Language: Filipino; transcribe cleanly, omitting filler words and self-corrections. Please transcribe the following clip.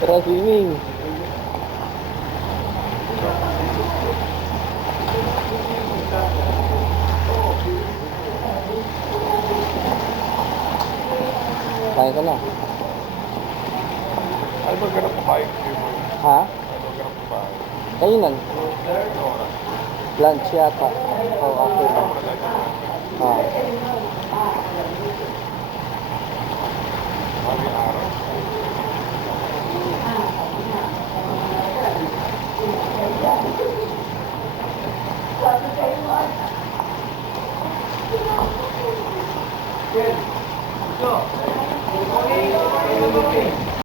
Tara swimming. Kaya ka na. Ay, maghanap pa kayo. Ha? Ay, maghanap pa kayo. Kainan. Ano oras? Lunch yata. O, after Ako lunch. na tayo. Ah. Maraming araw.